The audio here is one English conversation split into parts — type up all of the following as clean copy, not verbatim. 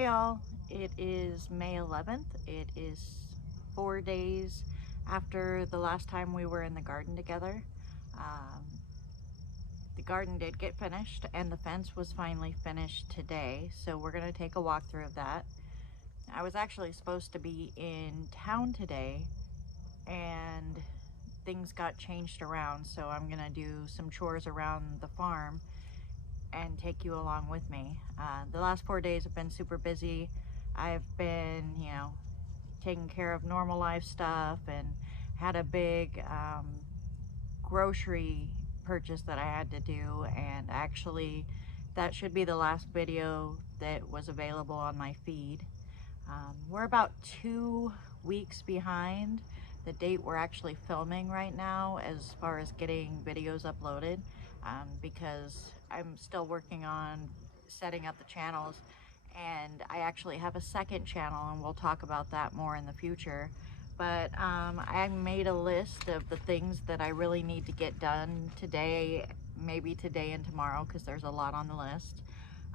Hey all, it is May 11th. It is 4 days after the last time we were in the garden together. Um, the garden did get finished and the fence was finally finished today, so we're going to take a walkthrough of that. I was actually supposed to be in town today and things got changed around, so I'm going to do some chores around the farm and take you along with me. The last 4 days have been super busy. I've been, taking care of normal life stuff and had a big grocery purchase that I had to do, and actually that should be the last video that was available on my feed. We're about 2 weeks behind the date we're actually filming right now as far as getting videos uploaded, because I'm still working on setting up the channels, and I actually have a second channel and we'll talk about that more in the future. But I made a list of the things that I really need to get done today, maybe today and tomorrow, because there's a lot on the list.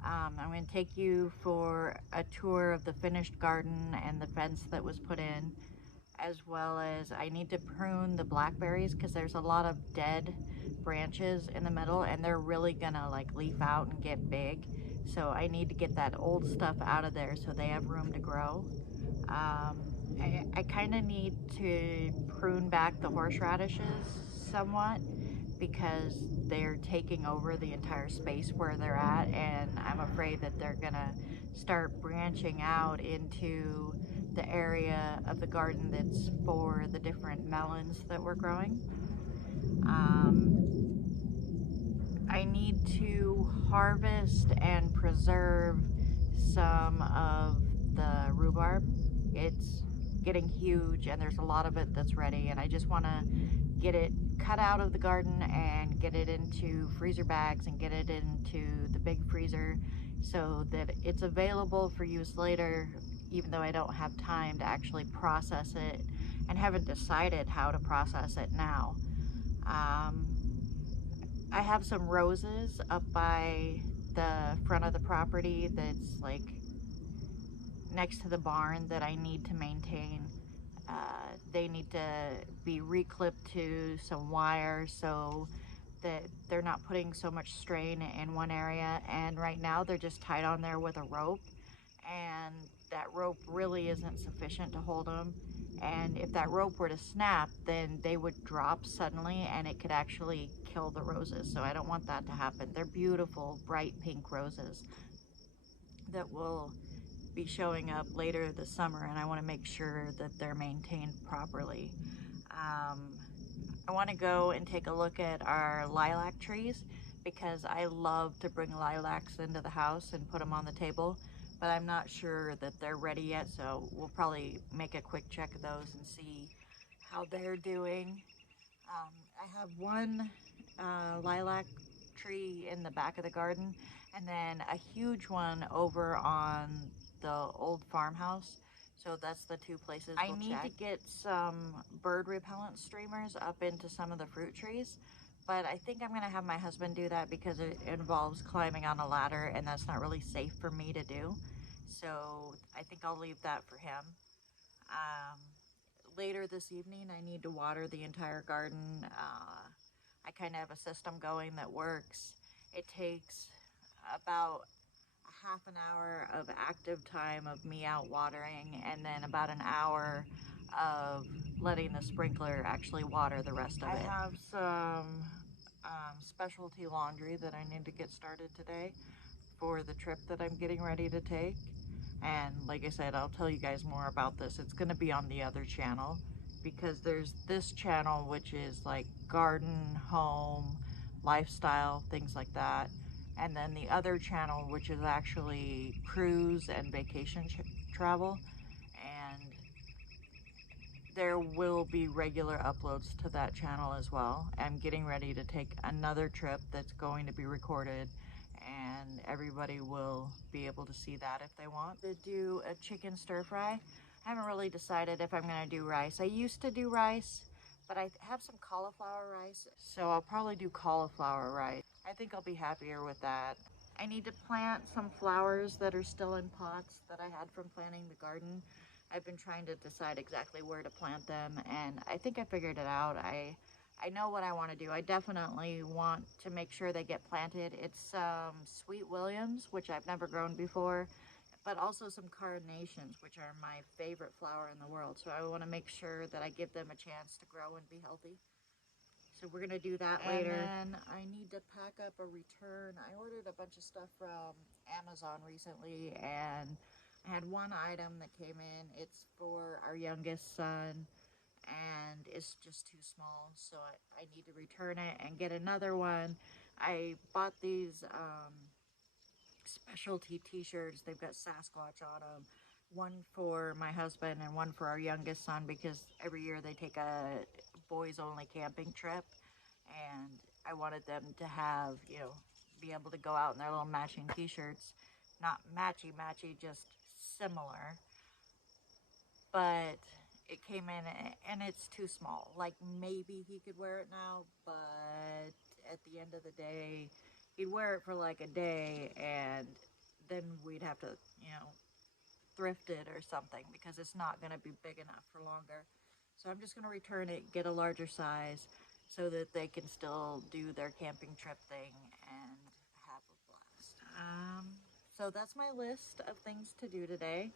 I'm going to take you for a tour of the finished garden and the fence that was put in, as well as I need to prune the blackberries because there's a lot of dead branches in the middle and they're really gonna like leaf out and get big. So I need to get that old stuff out of there so they have room to grow. I kind of need to prune back the horseradishes somewhat because they're taking over the entire space where they're at, and I'm afraid that they're gonna start branching out into the area of the garden that's for the different melons that we're growing. I need to harvest and preserve some of the rhubarb. It's getting huge and there's a lot of it that's ready, and I just want to get it cut out of the garden and get it into freezer bags and get it into the big freezer so that it's available for use later, even though I don't have time to actually process it and haven't decided how to process it now. I have some roses up by the front of the property that's like next to the barn that I need to maintain. They need to be reclipped to some wire so that they're not putting so much strain in one area, and right now they're just tied on there with a rope, and that rope really isn't sufficient to hold them, and if that rope were to snap then they would drop suddenly and it could actually kill the roses, so I don't want that to happen. They're beautiful bright pink roses that will be showing up later this summer, and I want to make sure that they're maintained properly. I want to go and take a look at our lilac trees because I love to bring lilacs into the house and put them on the table, but I'm not sure that they're ready yet, so we'll probably make a quick check of those and see how they're doing. I have one lilac tree in the back of the garden and then a huge one over on the old farmhouse. So that's the two places I need to get some bird repellent streamers up into some of the fruit trees, but I think I'm gonna have my husband do that because it involves climbing on a ladder and that's not really safe for me to do. So I think I'll leave that for him. Later this evening I need to water the entire garden. I kind of have a system going that works. It takes about a half an hour of active time of me out watering and then about an hour of letting the sprinkler actually water the rest of it. I have some specialty laundry that I need to get started today for the trip that I'm getting ready to take. And like I said, I'll tell you guys more about this. It's going to be on the other channel because there's this channel which is like garden, home, lifestyle, things like that. And then the other channel which is actually cruise and vacation travel. And there will be regular uploads to that channel as well. I'm getting ready to take another trip that's going to be recorded and everybody will be able to see that if they want. To do a chicken stir fry. I haven't really decided if I'm going to do rice. I used to do rice, but I have some cauliflower rice, so I'll probably do cauliflower rice. I think I'll be happier with that. I need to plant some flowers that are still in pots that I had from planting the garden. I've been trying to decide exactly where to plant them, and I think I figured it out. I know what I want to do. I definitely want to make sure they get planted. It's Sweet Williams, which I've never grown before, but also some carnations, which are my favorite flower in the world. So I want to make sure that I give them a chance to grow and be healthy. So we're gonna do that later. And then I need to pack up a return. I ordered a bunch of stuff from Amazon recently, and I had one item that came in. It's for our youngest son, and it's just too small, so I need to return it and get another one. I bought these specialty t-shirts. They've got Sasquatch on them. One for my husband and one for our youngest son, because every year they take a boys only camping trip, and I wanted them to have, you know, be able to go out in their little matching t-shirts. Not matchy, just similar. But it came in and it's too small. Like, maybe he could wear it now, but at the end of the day, he'd wear it for like a day, and then we'd have to, you know, thrift it or something, because it's not going to be big enough for longer. So I'm just going to return it, get a larger size, so that they can still do their camping trip thing and have a blast. So that's my list of things to do today.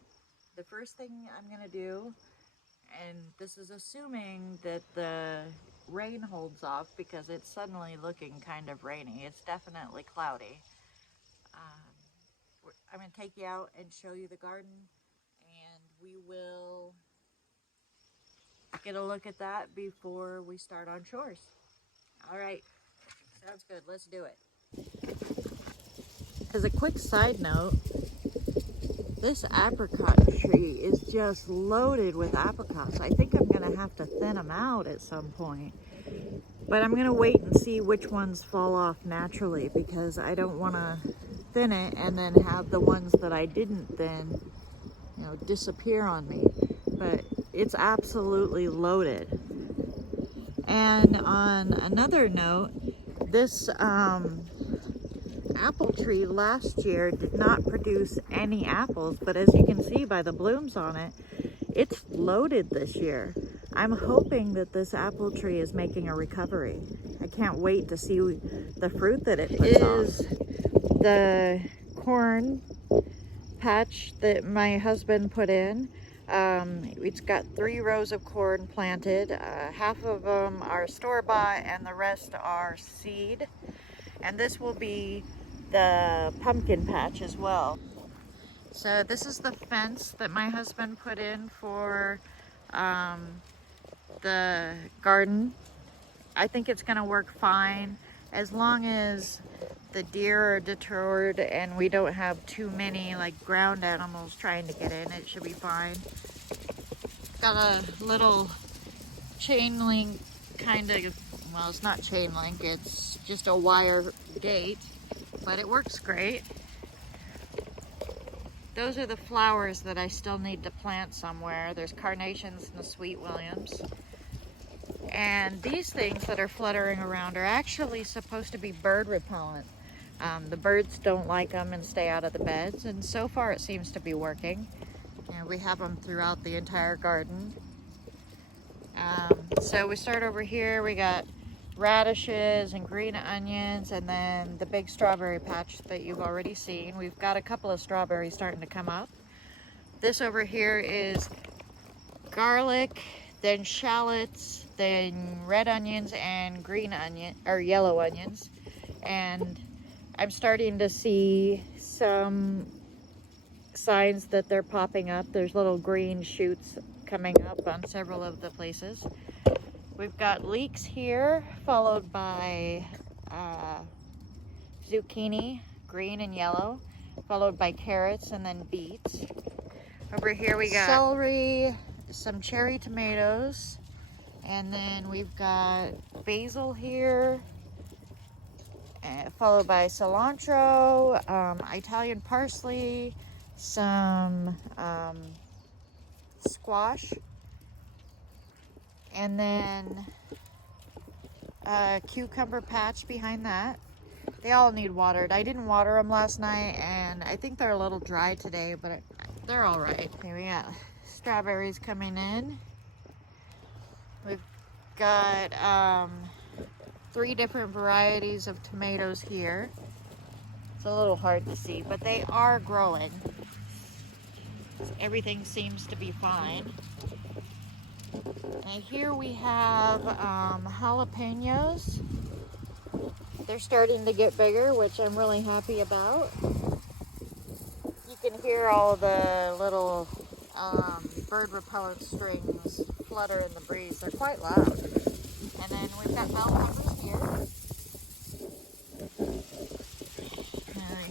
The first thing I'm going to do, and this is assuming that the rain holds off, because it's suddenly looking kind of rainy. It's definitely cloudy. I'm going to take you out and show you the garden, and we will get a look at that before we start on chores. All right, sounds good. Let's do it. As a quick side note, this apricot tree is just loaded with apricots. I think I'm going to have to thin them out at some point. But I'm going to wait and see which ones fall off naturally, because I don't want to thin it and then have the ones that I didn't thin, you know, disappear on me. But it's absolutely loaded. And on another note, this apple tree last year did not produce any apples, but as you can see by the blooms on it, it's loaded this year. I'm hoping that this apple tree is making a recovery. I can't wait to see the fruit that it puts on. The corn patch that my husband put in. It's got 3 rows of corn planted. Half of them are store-bought and the rest are seed. And this will be the pumpkin patch as well. So this is the fence that my husband put in for the garden. I think it's going to work fine as long as the deer are deterred and we don't have too many like ground animals trying to get in. It should be fine. Got a little chain link kind of, well, it's not chain link, it's just a wire gate, but it works great. Those are the flowers that I still need to plant somewhere. There's carnations and the Sweet Williams. And these things that are fluttering around are actually supposed to be bird repellent. The birds don't like them and stay out of the beds, and so far it seems to be working. And we have them throughout the entire garden. So we start over here, we got radishes and green onions, and then the big strawberry patch that you've already seen. We've got a couple of strawberries starting to come up. This over here is garlic, then shallots, then red onions and green onion or yellow onions. And I'm starting to see some signs that they're popping up. There's little green shoots coming up on several of the places. We've got leeks here, followed by zucchini, green and yellow, followed by carrots and then beets. Over here we got celery, some cherry tomatoes, and then we've got basil here, followed by cilantro, Italian parsley, some squash, and then a cucumber patch behind that. They all need watered. I didn't water them last night, and I think they're a little dry today, but they're all right. Here we got strawberries coming in. We've got 3 different varieties of tomatoes here. It's a little hard to see, but they are growing. Everything seems to be fine. And here we have jalapenos. They're starting to get bigger, which I'm really happy about. You can hear all the little bird repellent strings flutter in the breeze. They're quite loud. And then we've got bell peppers here.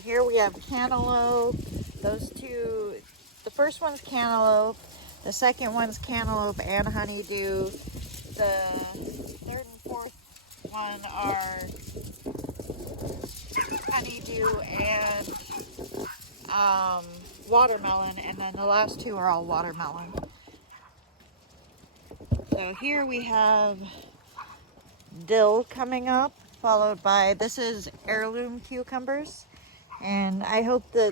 Here we have cantaloupe. Those two, the first one's cantaloupe, the second one's cantaloupe and honeydew. The third and fourth one are honeydew and watermelon, and then the last 2 are all watermelon. So here we have dill coming up, followed by, this is heirloom cucumbers, and I hope that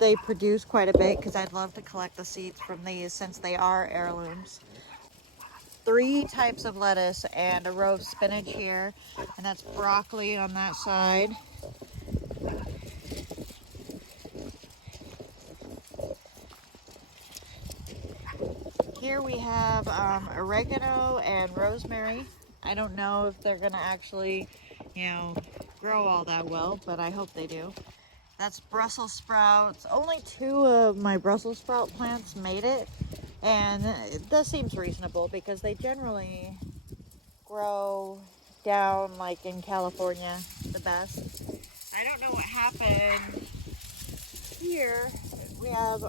they produce quite a bit because I'd love to collect the seeds from these since they are heirlooms. 3 types of lettuce and a row of spinach here, and that's broccoli on that side. Here we have oregano and rosemary. I don't know if they're gonna actually, grow all that well, but I hope they do. That's Brussels sprouts. Only 2 of my Brussels sprout plants made it, and that seems reasonable because they generally grow down like in California the best. I don't know what happened here. We have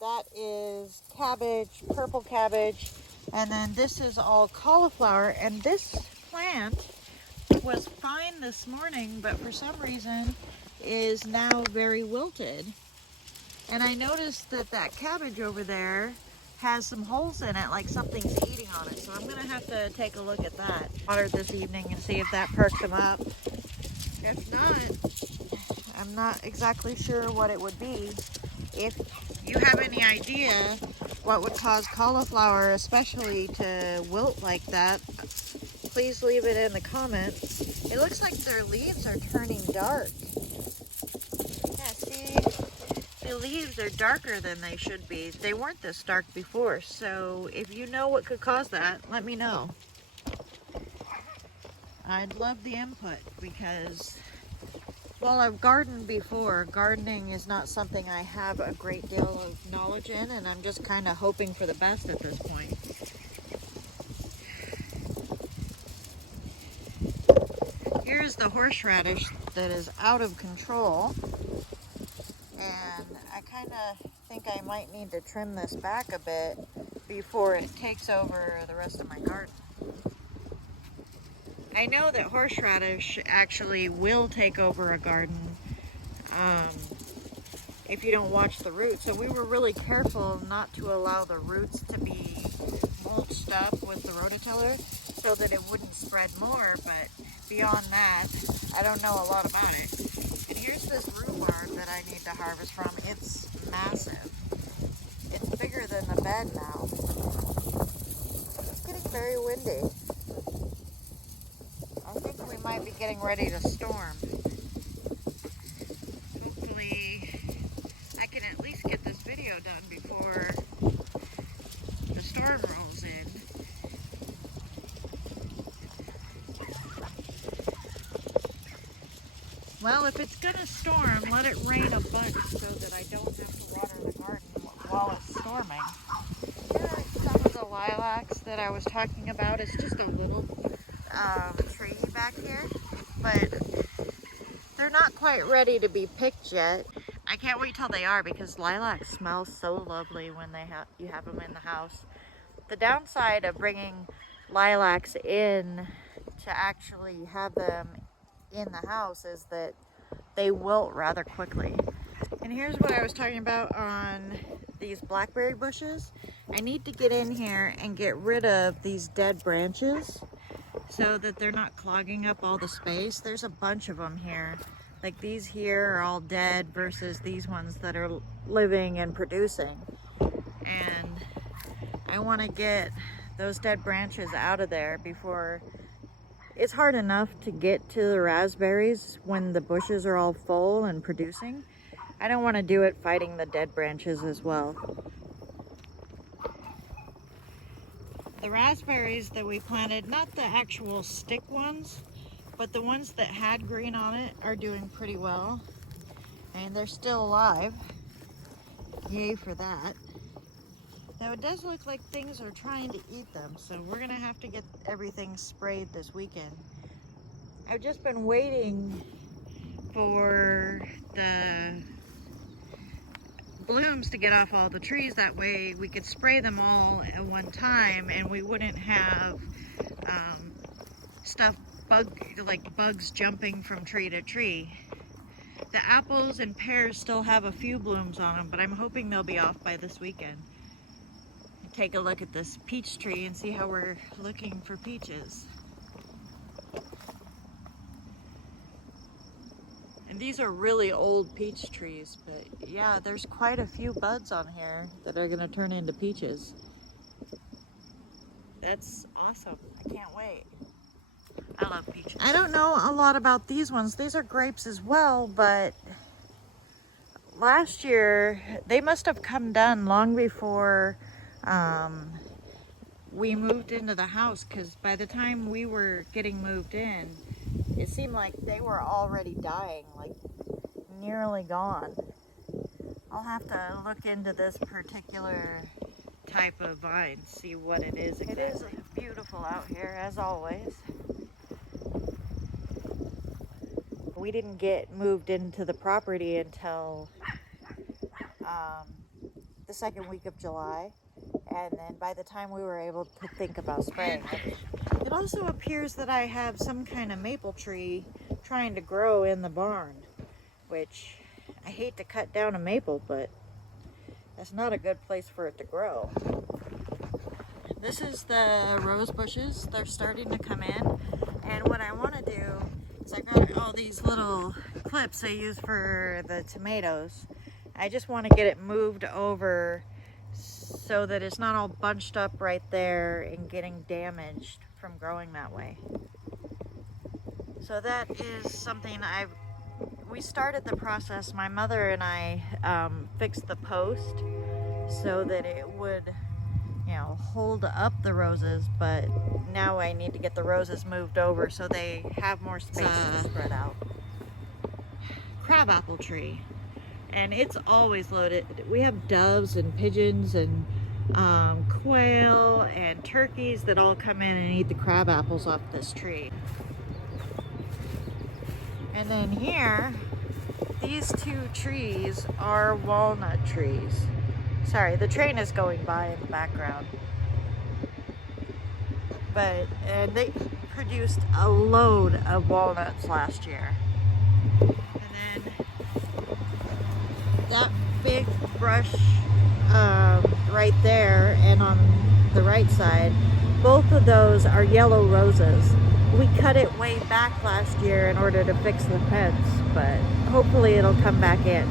that is cabbage, purple cabbage, and then this is all cauliflower, and this plant was fine this morning, but for some reason is now very wilted. And I noticed that cabbage over there has some holes in it, like something's eating on it. So I'm gonna have to take a look at that. Water this evening and see if that perks them up. If not, I'm not exactly sure what it would be. If you have any idea what would cause cauliflower especially to wilt like that, please leave it in the comments. It looks like their leaves are turning dark. Yeah, see, the leaves are darker than they should be. They weren't this dark before, so if you know what could cause that, let me know. I'd love the input because, well, I've gardened before. Gardening is not something I have a great deal of knowledge in, and I'm just kind of hoping for the best at this point. Here's the horseradish that is out of control, and I kind of think I might need to trim this back a bit before it takes over the rest of my garden. I know that horseradish actually will take over a garden if you don't watch the roots. So we were really careful not to allow the roots to be mulched up with the rototiller so that it wouldn't spread more, but beyond that, I don't know a lot about it. And here's this rhubarb that I need to harvest from. It's massive. It's bigger than the bed now. It's getting very windy. I think we might be getting ready to storm. Hopefully, I can at least get this video done before the storm rolls in. Well, if it's gonna storm, let it rain a bunch so that I don't have to water the garden while it's storming. Here are some of the lilacs that I was talking about. It's just a little tree back here, but they're not quite ready to be picked yet. I can't wait till they are because lilacs smell so lovely when you have them in the house. The downside of bringing lilacs in to actually have them in the house is that they wilt rather quickly. And here's what I was talking about on these blackberry bushes. I need to get in here and get rid of these dead branches so that they're not clogging up all the space. There's a bunch of them here. Like these here are all dead versus these ones that are living and producing. And I want to get those dead branches out of there before. It's hard enough to get to the raspberries when the bushes are all full and producing. I don't want to do it fighting the dead branches as well. The raspberries that we planted, not the actual stick ones, but the ones that had green on it are doing pretty well. And they're still alive. Yay for that. Now it does look like things are trying to eat them, so we're gonna have to get everything sprayed this weekend. I've just been waiting for the blooms to get off all the trees. That way we could spray them all at one time and we wouldn't have like bugs jumping from tree to tree. The apples and pears still have a few blooms on them, but I'm hoping they'll be off by this weekend. Take a look at this peach tree and see how we're looking for peaches. And these are really old peach trees, but yeah, there's quite a few buds on here that are gonna turn into peaches. That's awesome. I can't wait. I love peaches. I don't know a lot about these ones. These are grapes as well, but last year they must have come done long before we moved into the house, because by the time we were getting moved in, it seemed like they were already dying, like nearly gone. I'll have to look into this particular type of vine, see what it is exactly. It is beautiful out here as always. We didn't get moved into the property until the second week of July. And then by the time we were able to think about spraying it, it also appears that I have some kind of maple tree trying to grow in the barn, which I hate to cut down a maple, but that's not a good place for it to grow. This is the rose bushes. They're starting to come in. And what I want to do is I got all these little clips I use for the tomatoes. I just want to get it moved over so that it's not all bunched up right there and getting damaged from growing that way. So that is something we started the process. My mother and I fixed the post so that it would, you know, hold up the roses, but now I need to get the roses moved over so they have more space to spread out. Crabapple tree. And it's always loaded. We have doves and pigeons and quail and turkeys that all come in and eat the crab apples off this tree. And then here, these two trees are walnut trees. Sorry, the train is going by in the background. And they produced a load of walnuts last year. And then that big brush right there and on the right side, both of those are yellow roses. We cut it way back last year in order to fix the fence, but hopefully it'll come back in.